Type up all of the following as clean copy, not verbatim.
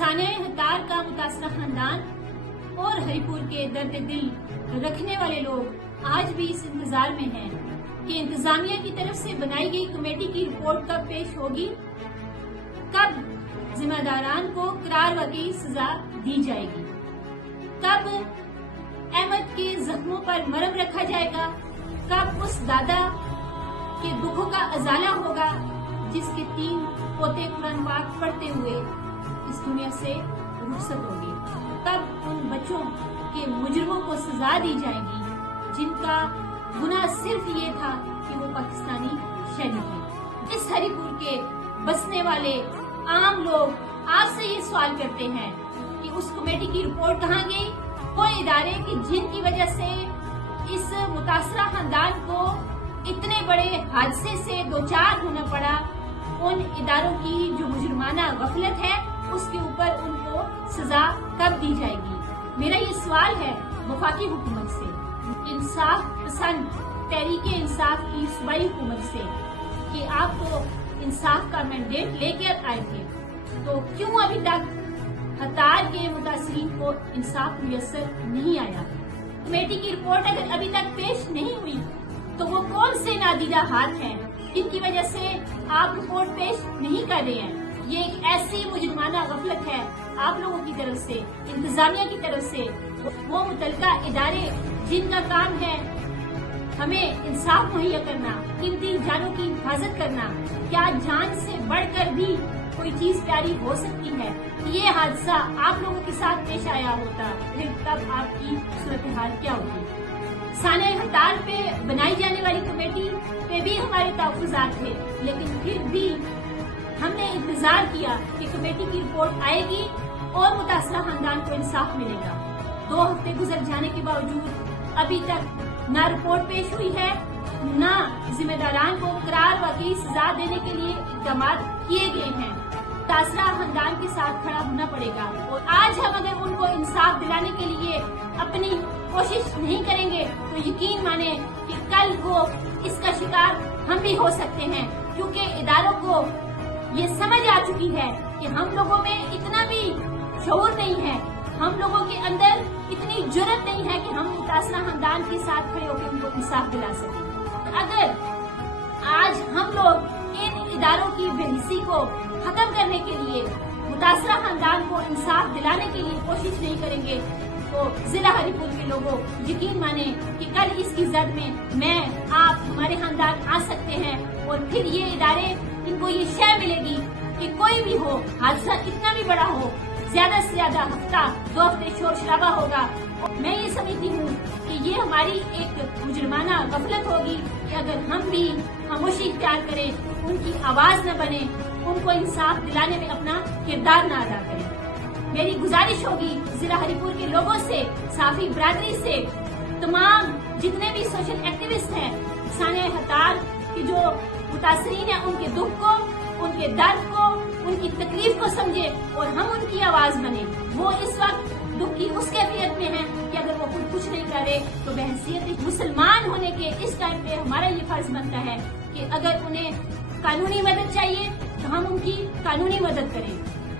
सानिया हतार का मुतासरा खानदान और हरिपुर के दर्द दिल रखने वाले लोग आज भी इस इंतजार में हैं कि इंतजामिया की तरफ से बनाई गई कमेटी की रिपोर्ट कब पेश होगी, कब जिम्मेदारान को करार वाकई सजा दी जाएगी, कब अहमद के जख्मों पर मरहम रखा जाएगा, कब उस दादा के दुखों का अजाला होगा जिसके 3 पोते कुरान पाक पढ़ते हुए इस दुनिया से रुखसत होंगे, तब उन बच्चों के मुजरिमों को सजा दी जाएगी जिनका गुनाह सिर्फ ये था कि वो पाकिस्तानी शहरी थे। इस हरिपुर के बसने वाले आम लोग आपसे ये सवाल करते हैं कि उस कमेटी की रिपोर्ट कहाँ गई। वो इदारे कि जिनकी वजह से इस मुतासरा खानदान को इतने बड़े हादसे से दो चार होना पड़ा, उन इदारों की जो मुजरिमाना गफलत है उसके ऊपर उनको सजा कब दी जाएगी। मेरा ये सवाल है वफाकी हुकूमत से, इंसाफ पसंद तहरीके इंसाफ की सूबाई हुकूमत से कि आप तो इंसाफ का मैंडेट लेकर आए थे, तो क्यों अभी तक हतार के मुतासरीन को इंसाफ मुयस्सर नहीं आया। कमेटी की रिपोर्ट अगर अभी तक पेश नहीं हुई तो वो कौन से नादीदा हाथ हैं जिनकी वजह से आप रिपोर्ट पेश नहीं कर रहे हैं। ये एक ऐसी मुजरिमाना गफलत है आप लोगों की तरफ से, इंतजामिया की तरफ से, वो मुतलका इदारे जिनका काम है हमें इंसाफ मुहैया करना, कीमती जानों की हिफाजत करना। क्या जान से बढ़कर भी कोई चीज प्यारी हो सकती है। ये हादसा आप लोगों के साथ पेश आया होता फिर तब आपकी सूरत हाल क्या होती। सानिया हतार पे बनाई जाने वाली कमेटी पे भी हमारे तहफ़्फ़ुज़ात थे, लेकिन फिर भी हमने इंतजार किया कि कमेटी की रिपोर्ट आएगी और मुतासरा खानदान को इंसाफ मिलेगा। 2 हफ्ते गुजर जाने के बावजूद अभी तक ना रिपोर्ट पेश हुई है, ना जिम्मेदारान को करार वाकई सजा देने के लिए इक़दाम किए गए हैं। मुतासरा खानदान के साथ खड़ा होना पड़ेगा और आज हम अगर उनको इंसाफ दिलाने के लिए अपनी कोशिश नहीं करेंगे तो यकीन माने कि कल को इसका शिकार हम भी हो सकते हैं, क्योंकि इदारों को ये समझ आ चुकी है कि हम लोगों में इतना भी शऊर नहीं है, हम लोगों के अंदर इतनी जुर्रत नहीं है कि हम मुतासरा खानदान के साथ खड़े होकर उनको इंसाफ दिला सकें। अगर आज हम लोग इन इदारों की बेहिसी को खत्म करने के लिए, मुतासरा खानदान को इंसाफ दिलाने के लिए कोशिश नहीं करेंगे तो जिला हरिपुर के लोगों यकीन माने कि कल इसकी जद में मैं, आप, हमारे खानदान आ सकते हैं और फिर ये इदारे इनको ये शय मिलेगी कि कोई भी हो, हादसा कितना भी बड़ा हो, ज्यादा से ज्यादा हफ्ता 2 हफ्ते शोर शराबा होगा। मैं ये समझती हूँ कि ये हमारी एक मुजरिमाना गफलत होगी कि अगर हम भी खामोशी इख्तियार करें, उनकी आवाज न बने, उनको इंसाफ दिलाने में अपना किरदार न अदा करें। मेरी गुजारिश होगी जिला हरिपुर के लोगों से, साफी बरादरी से, तमाम जितने भी सोशल एक्टिविस्ट हैं, सानिया हतार की जो मुतासरीन है उनके दुख को, उनके दर्द को, उनकी तकलीफ को समझे और हम उनकी आवाज बने। वो इस वक्त दुख की उस कैफियत में है कि अगर वो खुद कुछ नहीं करे तो बहसीयत मुसलमान होने के इस टाइम पे हमारा ये फर्ज बनता है कि अगर उन्हें कानूनी मदद चाहिए तो हम उनकी कानूनी मदद करें।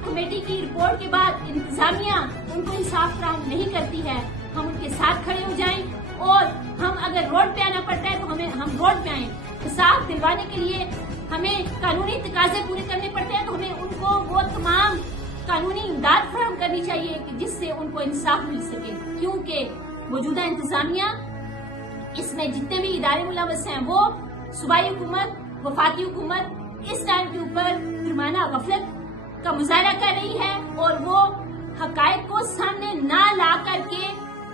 कमेटी की रिपोर्ट के बाद इंतजामिया उनको इंसाफ फराहम नहीं करती है, हम उनके साथ खड़े हो जाएं और हम अगर रोड पे आना पड़ता है तो हम रोड पे आए। इंसाफ दिलवाने के लिए हमें कानूनी तकाजे पूरे करने पड़ते हैं तो हमें उनको वो तमाम कानूनी इमदाद फराहम करनी चाहिए कि जिससे उनको इंसाफ मिल सके, क्योंकि मौजूदा इंतजामिया इसमें जितने भी इदारे मुलव्वस हैं वो सूबाई हुकूमत, वफाकी हुकूमत इस टाइम के ऊपर जुर्माना गफलत का मुजाहरा कर रही है और वो हकायक को सामने ना ला करके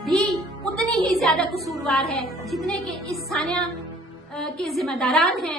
भी उतनी ही ज्यादा कसूरवार है जितने के इस सानिया के जिम्मेदारान हैं।